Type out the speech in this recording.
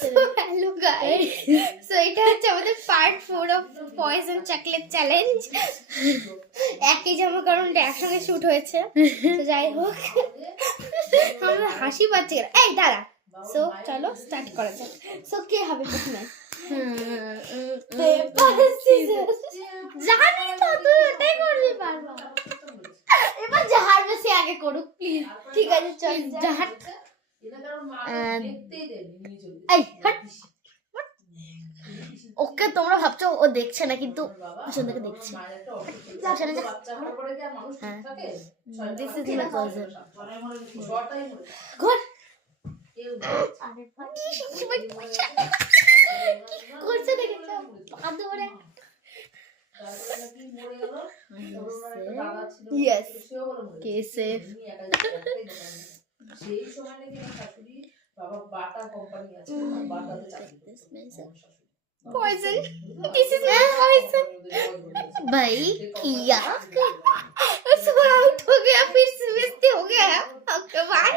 Hello guys, so এটা হচ্ছে আমাদের part 4 of poison chocolate challenge. একই জামা কারণটা একসঙ্গে শুট হয়েছে। তো যাই হোক, আমরা হাসি পাচ্ছে। এই দাঁড়া, সো চলো স্টার্ট করা যাক। সো কে হবে প্রথমে? Paper scissor. জানি তো তুই ওটাই করবি বারবার। এবার যাহার বেশি আগে করুক প্লিজ। ঠিক আছে চল যাহার। এই হট। ওকে তোমরা ভাবছো ও দেখছে না, কিন্তু পিছন থেকে দেখছে। This is my cousin. ঘর করছে দেখেছো? হাত ধরে ইয়েস কে সেফ। সেই সময় নাকি আমার শাশুড়ি বাবা বাটা কোম্পানি আছে, বাটাতে চাকরি করতো। Poison. This is my poison. भाई किया उसको आउट हो गया, फिर से बेइज्जती हो गया। Okay bye.